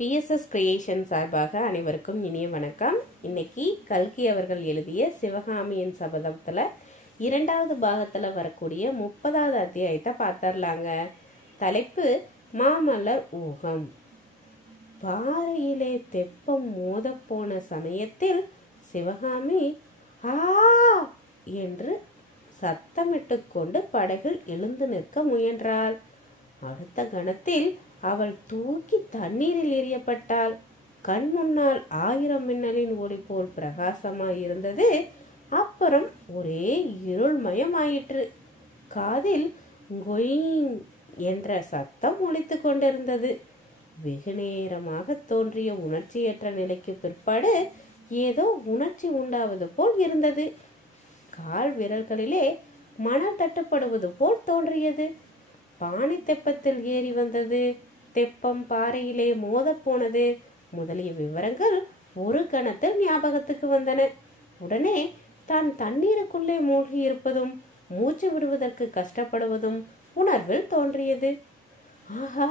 PSS creation சார்பாக அனைவருக்கும் இனிய வணக்கம். இன்னைக்கு கல்கி அவர்கள் எழுதிய சிவகாமியின் சபதத்துல 2வது பாகத்துல வரக்கூடிய 30வது அத்தியாயத்தை பார்த்தரலாங்க. தலைப்பு மாமல்லர் ஊகம். பாறையிலே தெப்பம் மோத போன சமயத்தில் சிவகாமி ஆ என்று சத்தமிட்டு கொண்டு படகில் எழுந்து நிற்க முயன்றாள். அடுத்த கணத்தில் அவள் தூக்கி தண்ணீரில் எறியப்பட்டாள். கண் முன்னால் 1000 மின்னலின் ஒளி போல் பிரகாசமாய் இருந்தது. அப்புறம் ஒரே இருள்மயமாயிற்று. காதில் கொயின் என்ற சத்தம் ஒலித்து கொண்டிருந்தது. வெகு நேரமாக தோன்றிய உணர்ச்சியற்ற நிலைக்கு பிற்பாடு ஏதோ உணர்ச்சி உண்டாவது போல் இருந்தது. கால் விரல்களிலே மணல் தட்டுப்படுவது போல் தோன்றியது. பானை தெப்பத்தில் ஏறி வந்தது. தெப்பம் பாறையிலே மோத போனது முதலிய விவரங்கள் ஒரு கணத்தில் ஞாபகத்துக்கு வந்தன. உடனே தான் தண்ணீருக்குள்ளே மூழ்கி இருப்பதும் மூச்சு விடுவதற்கு கஷ்டப்படுவதும் உணர்வில் தோன்றியது. ஆஹா,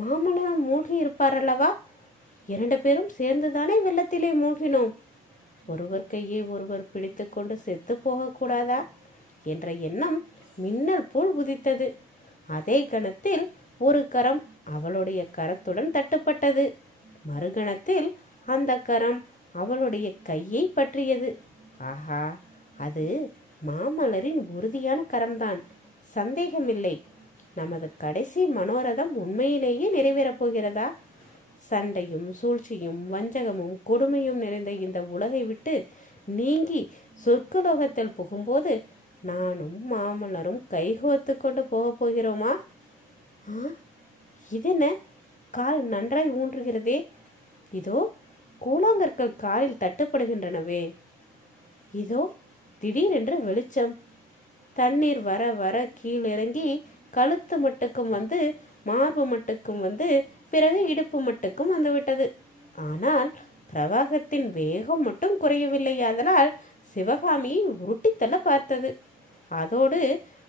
மாமனார் மூழ்கி இருப்பாரல்லவா? 2 பேரும் சேர்ந்துதானே வெள்ளத்திலே மூழ்கினோம். ஒருவர் கையை ஒருவர் பிடித்து கொண்டு செத்து போகக்கூடாதா என்ற எண்ணம் மின்னல் போல் உதித்தது. அதே கணத்தில் ஒரு கரம் அவளுடைய கரத்துடன் தட்டுப்பட்டது. மறுகணத்தில் அந்த கரம் அவளுடைய கையை பற்றியது. ஆஹா, அது மாமல்லரின் உறுதியான கரம்தான், சந்தேகமில்லை. நமது கடைசி மனோரதம் உண்மையிலேயே நிறைவேறப் போகிறதா? சண்டையும் சூழ்ச்சியும் வஞ்சகமும் கொடுமையும் நிறைந்த இந்த உலகை விட்டு நீங்கி சொர்க்கலோகத்தில் புகும்போது நானும் மாமல்லரும் கைகோத்து கொண்டு போக போகிறோமா? இதென்ன, கால் நன்றாய் ஊன்றுகிறதே. இதோ கூழாங்கற்கள் காலில் தட்டுப்படுகின்றனவே. இதோ திடீரென்று வெளிச்சம். தண்ணீர் வர வர கீழிறங்கி கழுத்து மட்டுக்கும் வந்து மார்பு மட்டுக்கும் வந்து பிறகு இடுப்பு மட்டுக்கும் வந்துவிட்டது. ஆனால் பிரவாகத்தின் வேகம் மட்டும் குறையவில்லை. அதனால் சிவகாமியை உருட்டித்தள்ள பார்த்தது. அதோடு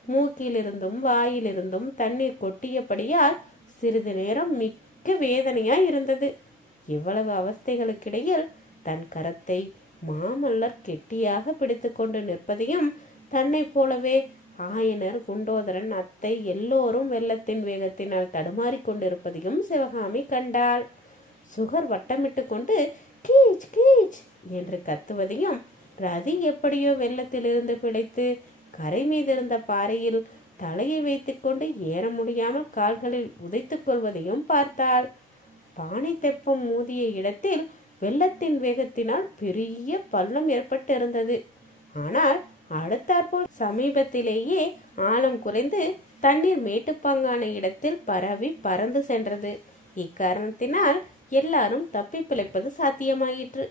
மூக்கிலிருந்தும் வாயிலிருந்தும் தண்ணீர் கொட்டியபடியால் சிறிது நேரம் மிக்க வேதனையாய் இருந்தது. இவ்வளவு அவஸ்தைகளுக்கிடையில் தன் கரத்தை மாமல்லர் கெட்டியாக பிடித்து கொண்டு நிற்பதையும் தன்னை போலவே ஆயனர், குண்டோதரன், அத்தை எல்லோரும் வெள்ளத்தின் வேகத்தினால் தடுமாறி கொண்டிருப்பதையும் சிவகாமி கண்டாள். சுகர் வட்டமிட்டு கொண்டு கீச் கீச் என்று கத்துவதையும், ரதி எப்படியோ வெள்ளத்திலிருந்து பிழைத்து கரை மீதிருந்த பாறையில் தலையை வைத்துக் கொண்டு ஏற முடியாமல் கால்களில் உதைத்துக் கொள்வதையும் பார்த்தாள். பானை தெப்பம் மோதிய இடத்தில் வெள்ளத்தின் வேகத்தினால் பெரிய பள்ளம் ஏற்பட்டு இருந்தது. ஆனால் அடுத்தாற்போல் சமீபத்திலேயே ஆழம் குறைந்து தண்ணீர் மேட்டுப்பாங்கான இடத்தில் பரவி பறந்து சென்றது. இக்காரணத்தினால் எல்லாரும் தப்பி பிழைப்பது சாத்தியமாயிற்று.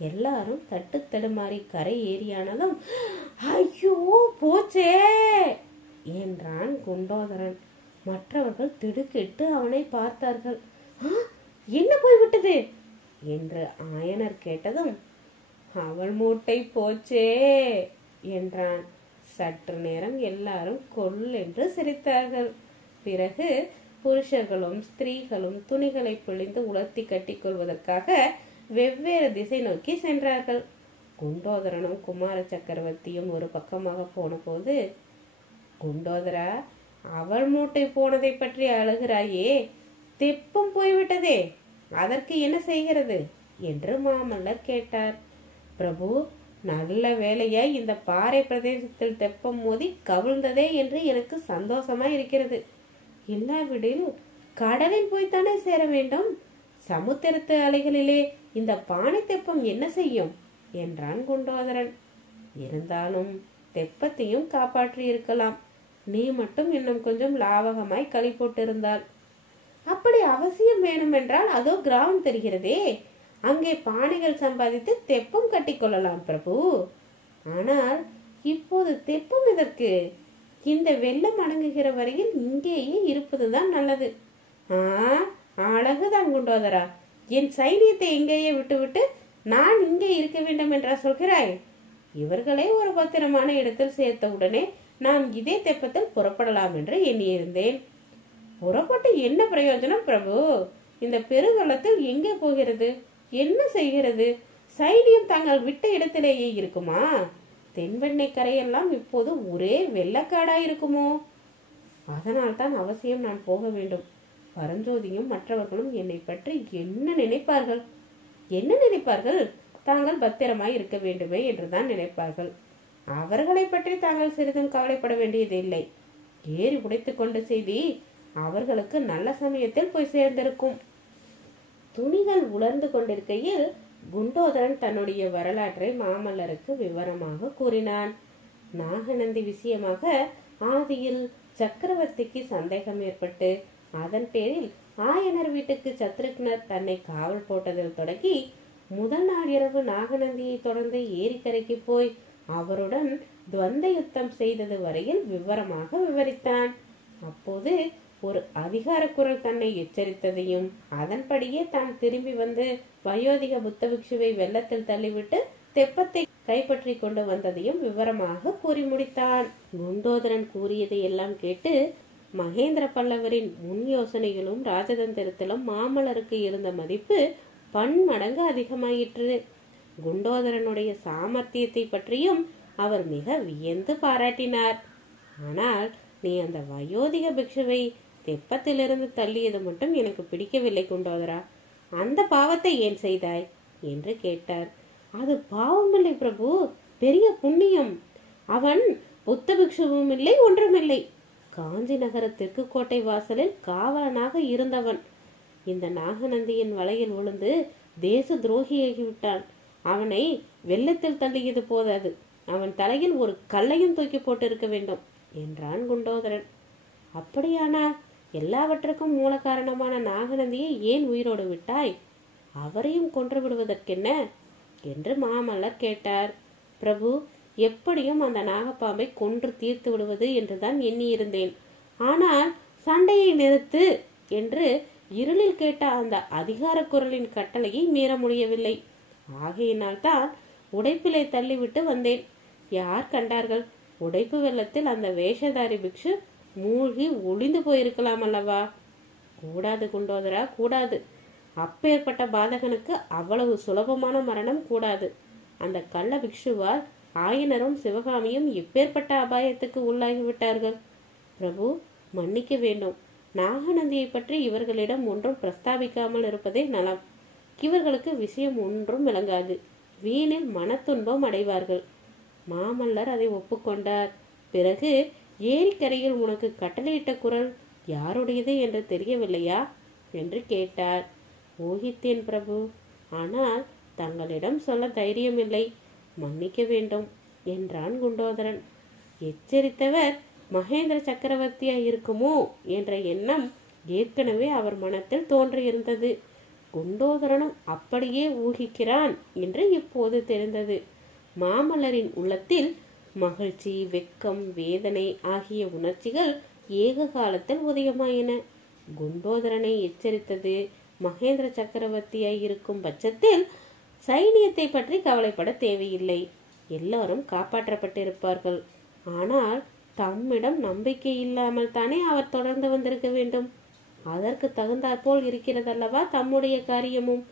எல்லாரும் தட்டு தடுமாறி கரை ஏறியானதும் ஐயோ போச்சே என்றான் குண்டோதரன். மற்றவர்கள் திடுக்கிட்டு அவனை பார்த்தார்கள். என்ன போய்விட்டது என்று ஆயனர் கேட்டதும் அவள் மூட்டை போச்சே என்றான். சற்று நேரம் எல்லாரும் கொல் என்று சிரித்தார்கள். பிறகு புருஷர்களும் ஸ்திரீகளும் துணிகளை பிழிந்து உலர்த்தி கட்டி கொள்வதற்காக வெவ்வேறு திசை நோக்கி சென்றார்கள். குண்டோதரனும் குமார சக்கரவர்த்தியும் ஒரு பக்கமாக போன போது, குண்டோதரா, அவள் மூட்டை போனதை பற்றி அழுகிறாயே, தெப்பம் போய்விட்டதே, அதற்கு என்ன செய்கிறது என்று மாமல்லர் கேட்டார். பிரபு, நல்ல வேளையாய் இந்த பாறை பிரதேசத்தில் தெப்பம் மோதி கவிழ்ந்ததே என்று எனக்கு சந்தோஷமாய் இருக்கிறது. இல்லாவிடில் கடலில் போய்த்தானே சேர வேண்டும். சமுத்திரத்து அலைகளிலே இந்த பானை தெப்பம் என்ன செய்யும் என்றான் குண்டோதரன். இருந்தாலும் தெப்பத்தையும் காப்பாற்றி இருக்கலாம். நீ மட்டும் இன்னும் கொஞ்சம் லாவகமாய் களி போட்டிருந்தாள். அப்படி அவசியம் வேணுமென்றால் அதோ கிராமம் தெரிகிறதே, அங்கே பானைகள் சம்பாதித்து தெப்பம் கட்டி கொள்ளலாம் பிரபு. ஆனால் இப்போது தெப்பம் எதற்கு? இந்த வெள்ளம் அடங்குகிற வரையில் இங்கேயே இருப்பதுதான் நல்லது. அழகுதான் குண்டோதரா, என் சைனியத்தை இங்கேயே விட்டுவிட்டு நான் இங்கே இருக்க வேண்டும் என்றா சொல்கிறாய்? இவர்களை ஒரு பத்திரமான இடத்தில் சேர்த்த உடனே நான் இதே தெப்பத்தில் புறப்படலாம் என்று எண்ணியிருந்தேன். புறப்பட்டு என்ன பிரயோஜனம் பிரபு? இந்த பெருவெள்ளத்தில் எங்கே போகிறது? என்ன செய்கிறது? சைனியம் தாங்கள் விட்ட இடத்திலேயே இருக்குமா? தென்பெண்ணை கரையெல்லாம் இப்போது ஒரே வெள்ளக்காடா இருக்குமோ? அதனால் தான் அவசியம் நான் போக வேண்டும். பரஞ்சோதியும் மற்றவர்களும் என்னை பற்றி என்ன நினைப்பார்கள்? என்ன நினைப்பார்கள்? தாங்கள் பத்திரமாய் இருக்க வேண்டுமே என்றுதான் நினைப்பார்கள். அவர்களை பற்றி தாங்கள் சிறிதும் கவலைப்பட வேண்டியது இல்லை. ஏறி உடைத்துக் கொண்ட செய்தி அவர்களுக்கு நல்ல சமயத்தில் போய் சேர்ந்திருக்கும். துணிகள் உலர்ந்து கொண்டிருக்கையில் குண்டோதரன் தன்னுடைய வரலாற்றை மாமல்லருக்கு விவரமாக கூறினான். நாகநந்தி விஷயமாக ஆதியில் சக்கரவர்த்திக்கு சந்தேகம் ஏற்பட்டு அதன் பேரில் ஆயனர் வீட்டுக்கு சத்ருக்னர் தன்னை காவல் போட்டதில் தொடங்கி முதல் நாள் இரவு நாகநந்தியை தொடர்ந்து ஏரிக்கரைக்கு போய் அவருடன் துவந்த யுத்தம் செய்தது வரையில் விவரமாக விவரித்தான். அப்போது ஒரு அதிகார குரல் தன்னை எச்சரித்ததையும் அதன்படியே தான் திரும்பி வந்து வயோதிக புத்தபிக்ஷுவை வெள்ளத்தில் தள்ளிவிட்டு தெப்பத்தை கைப்பற்றி கொண்டு வந்ததையும் விவரமாக கூறி முடித்தான். குண்டோதரன் கூறியதை எல்லாம் கேட்டு மகேந்திர பல்லவரின் முன் யோசனைகளும் ராஜதந்திரத்திலும் மாமல்லருக்கு இருந்த மதிப்பு பன்மடங்கு அதிகமாயிற்று. குண்டோதரனுடைய சாமர்த்தியத்தை பற்றியும் அவர் மிக வியந்து பாராட்டினார். ஆனால் நீ அந்த வயோதிக பிக்ஷுவை தெப்பத்திலிருந்து தள்ளியது மட்டும் எனக்கு பிடிக்கவில்லை குண்டோதரா. அந்த பாவத்தை ஏன் செய்தாய் என்று கேட்டார். அது பாவமில்லை பிரபு, பெரிய புண்ணியம். அவன் புத்த பிக்ஷுவும் இல்லை, ஒன்றுமில்லை. காஞ்சி நகரத்திற்கு கோட்டை வாசலில் காவலனாக இருந்தவன் இந்த நாகநந்தியின் வலையில் விழுந்து தேச துரோகியாகிவிட்டான். அவனை வெள்ளத்தில் தள்ளியது போதாது, அவன் தலையில் ஒரு கல்லையும் தூக்கி போட்டு இருக்க வேண்டும் என்றான் குண்டோதரன். அப்படியானா எல்லாவற்றுக்கும் மூல காரணமான நாகநந்தியை ஏன் உயிரோடு விட்டாய்? அவரையும் கொன்று விடுவதற்கென்ன என்று மாமல்லர் கேட்டார். பிரபு, எப்படியும் அந்த நாகப்பாம்பை கொன்று தீர்த்து விடுவது என்றுதான் எண்ணியிருந்தேன். ஆனால் சண்டையை நிறுத்து என்று இருளில் கேட்ட அந்த அதிகார குரலின் கட்டளையை மீற முடியவில்லை. ஆகையினால் தான் உடைப்பிலை தள்ளிவிட்டு வந்தேன். யார் கண்டார்கள்? உடைப்பு வெள்ளத்தில் அந்த வேஷதாரி பிக்ஷு மூழ்கி ஒளிந்து போயிருக்கலாம் அல்லவா? கூடாது குண்டோதரா, கூடாது. அப்பேற்பட்ட பாதகனுக்கு அவ்வளவு சுலபமான மரணம் கூடாது. அந்த கள்ள பிக்ஷுவால் ஆயனரும் சிவகாமியும் எப்பேற்பட்ட அபாயத்துக்கு உள்ளாகிவிட்டார்கள். பிரபு, மன்னிக்க வேண்டும். நாகநந்தியை பற்றி இவர்களிடம் ஒன்றும் பிரஸ்தாபிக்காமல் இருப்பதே நலம். இவர்களுக்கு விஷயம் ஒன்றும் விளங்காது. வீணில் மனத்துன்பம் அடைவார்கள். மாமல்லர் அதை ஒப்புக்கொண்டார். பிறகு, ஏரிக்கரையில் உனக்கு கட்டளையிட்ட குரல் யாருடையது என்று தெரியவில்லையா என்று கேட்டார். ஊகித்தேன் பிரபு, ஆனால் தங்களிடம் சொல்ல தைரியமில்லை. மன்னிக்க வேண்டும் என்றான் குண்டோதரன். எச்சரித்தவர் மகேந்திர சக்கரவர்த்தியா இருக்குமோ என்ற எண்ணம் ஏற்கனவே அவர் மனத்தில் தோன்றியிருந்தது. குண்டோதரனும் அப்படியே ஊகிக்கிறான் என்று இப்போது தெரிந்தது. மாமல்லரின் உள்ளத்தில் மகிழ்ச்சி, வெட்கம், வேதனை ஆகிய உணர்ச்சிகள் ஏக காலத்தில் உதயமாயின. குண்டோதரனை எச்சரித்தது மகேந்திர சக்கரவர்த்தியாய் இருக்கும் பட்சத்தில் சைனியத்தை பற்றி கவலைப்பட தேவையில்லை. எல்லாரும் காப்பாற்றப்பட்டிருப்பார்கள். ஆனால் தம்மிடம் நம்பிக்கை இல்லாமல் தானே அவர் தொடர்ந்து வந்திருக்க வேண்டும். அதற்கு தகுந்தாற்போல் இருக்கிறதல்லவா தம்முடைய காரியமும்.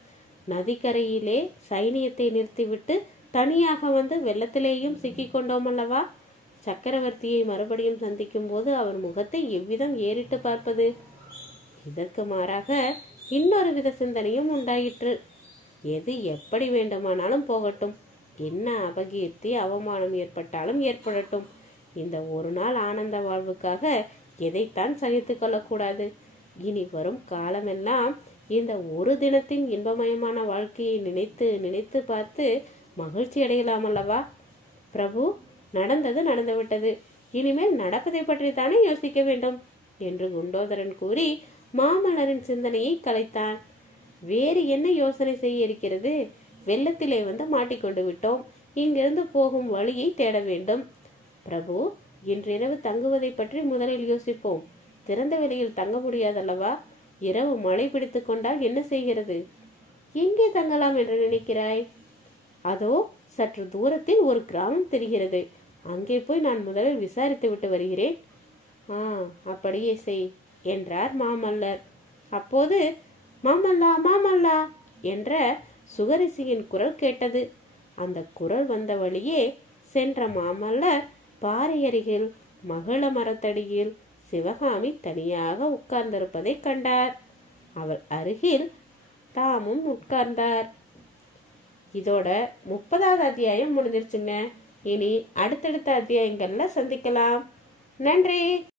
நதிக்கரையிலே சைனியத்தை நிறுத்திவிட்டு தனியாக வந்து வெள்ளத்திலேயும் சிக்கிக் கொண்டோம் அல்லவா? சக்கரவர்த்தியை மறுபடியும் சந்திக்கும் போது அவர் முகத்தை எவ்விதம் ஏறிட்டு பார்ப்பது? இதற்கு மாறாக இன்னொரு வித சிந்தனையும் உண்டாயிற்று. எது எப்படி வேண்டுமானாலும் போகட்டும், என்ன அபகீர்த்தி அவமானம் ஏற்பட்டாலும் ஏற்படட்டும், இந்த ஒரு நாள் ஆனந்த வாழ்வுக்காக எதைத்தான் சகித்து கொள்ளக்கூடாது? இனி வரும் காலமெல்லாம் இந்த ஒரு தினத்தின் இன்பமயமான வாழ்க்கையை நினைத்து நினைத்து பார்த்து மகிழ்ச்சி அடையலாம் அல்லவா? பிரபு, நடந்தது நடந்துவிட்டது. இனிமேல் நடப்பதை பற்றி தானே யோசிக்க வேண்டும் என்று குண்டோதரன் கூறி மாமல்லரின் சிந்தனையை கலைத்தான். வேறு என்ன யோசனை செய்ய இருக்கிறது? வெள்ளத்திலே வந்து மாட்டிக்கொண்டு விட்டோம். இங்கிருந்து போகும் வழியை தேட வேண்டும். பிரபு, இன்றிரவு தங்குவதை பற்றி முதலில் யோசிப்போம். திறந்த வெளியில் தங்க முடியாதல்லவா? இரவு மழை பிடித்து கொண்டால் என்ன செய்கிறது? எங்கே தங்கலாம் என்று நினைக்கிறாய்? அதோ சற்று தூரத்தில் ஒரு கிராமம் தெரிகிறது. அங்கே போய் நான் முதலில் விசாரித்து விட்டு வருகிறேன். அப்படியே செய் என்றார் மாமல்லர். அப்போது மாமல்லா மாமல்லா என்ற சுகரிசியின் குரல் கேட்டது. அந்த குரல் வந்த வழியே சென்ற மாமல்லர் பாறை அருகில் மகள மரத்தடியில் சிவகாமி தனியாக உட்கார்ந்திருப்பதை கண்டார். அவள் அருகில் தாமும் உட்கார்ந்தார். இதோட 30வது அத்தியாயம் முடிஞ்சிருச்சுங்க. இனி அடுத்தடுத்த அத்தியாயங்கள்ல சந்திக்கலாம். நன்றி.